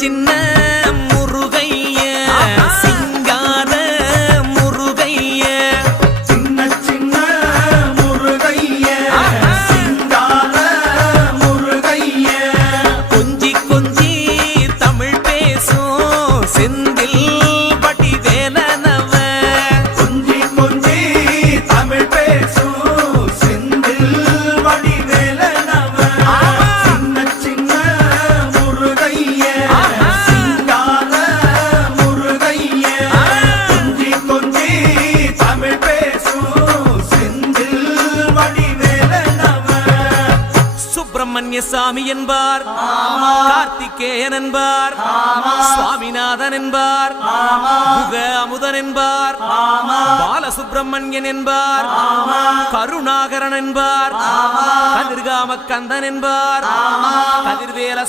சின்ன முருகைய சிங்கார முருகைய சின்ன சின்ன முருகைய சிங்கார முருகைய கொஞ்சி கொஞ்சி தமிழ் பேசும் செந்தில் வடிவேலனவ கொஞ்சி கொஞ்சி தமிழ் பேசும் செந்தில் வடிவேலனவ சின்ன சின்ன முருகைய சிங்கார முருகைய கொஞ்சி கொஞ்சி தமிழ் பேசும் செந்தில் வடிவேலனவ சுப்பிரமணிய சாமி என்பார், கார்த்திகேயன் என்பார், சுவாமிநாதன் என்பார், முக அமுதன் என்பார், பாலசுப்பிரமணியன் என்பார், கருணாகரன் என்பார், கதிர்காம கந்தன் என்பார், கதிர்வேல